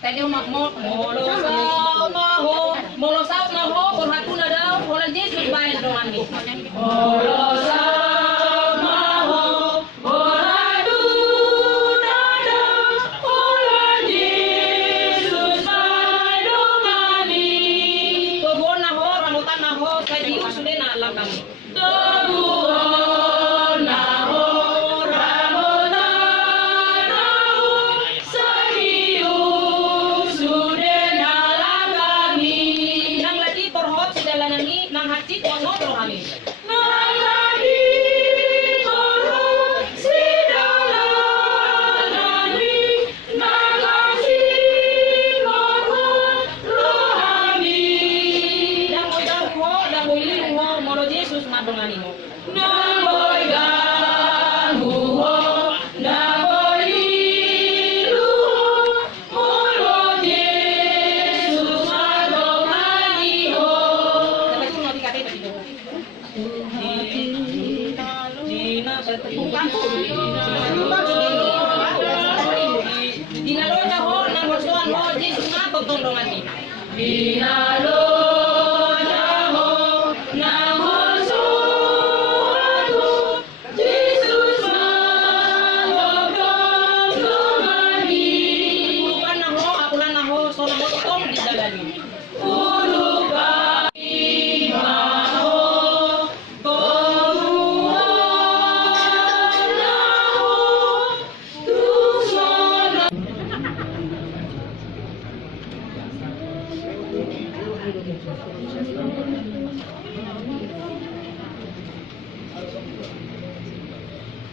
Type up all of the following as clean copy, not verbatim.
Tadi molosau maho kon hatuna daw kon Jesus bayan dong ani. Molosau maho kon hatuna daw kon Jesus bayan dong ani. Tobon na ho ramutan na ho kay di usude na alam kami.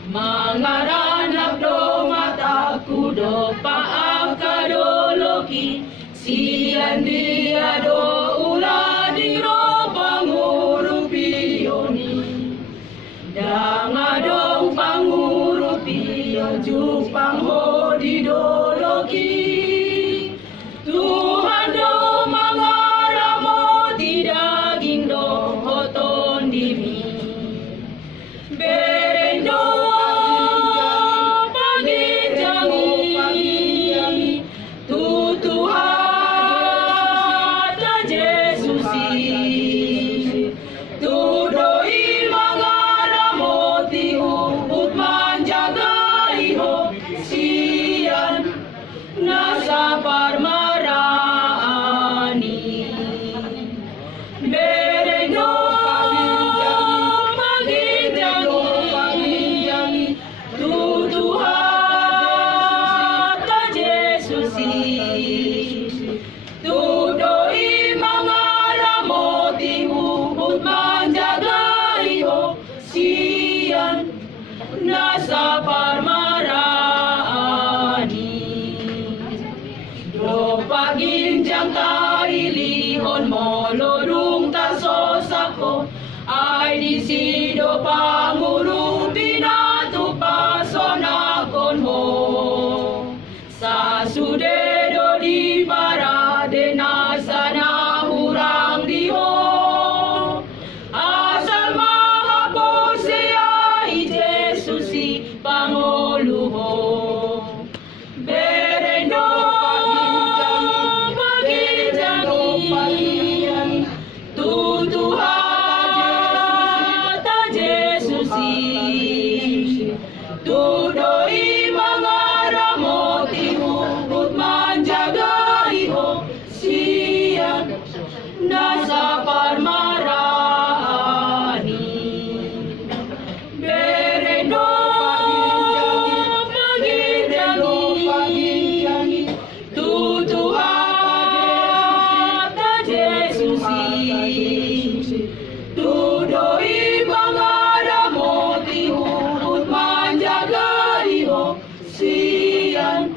Mangaranap do mataku do paang kadoloki sian dia do ula di ro pangurupi yoni dangadong pangurupi yo jupang ho di doloki Tuhan do mangaramo di daging do hoton dimi berendo nasa parmarani do paginjang kailihon mo lorong taso sako ay disido pangurupi na tupason akon mo sa sudedo di parade na sana hurang diho Panguluho berendo paginjang tutuhan ta Jesusi tudoi mangaramoti hubut manjaga iho sian nasa parmarani berendo tudoi mangaramoti hubut manjaga iho sian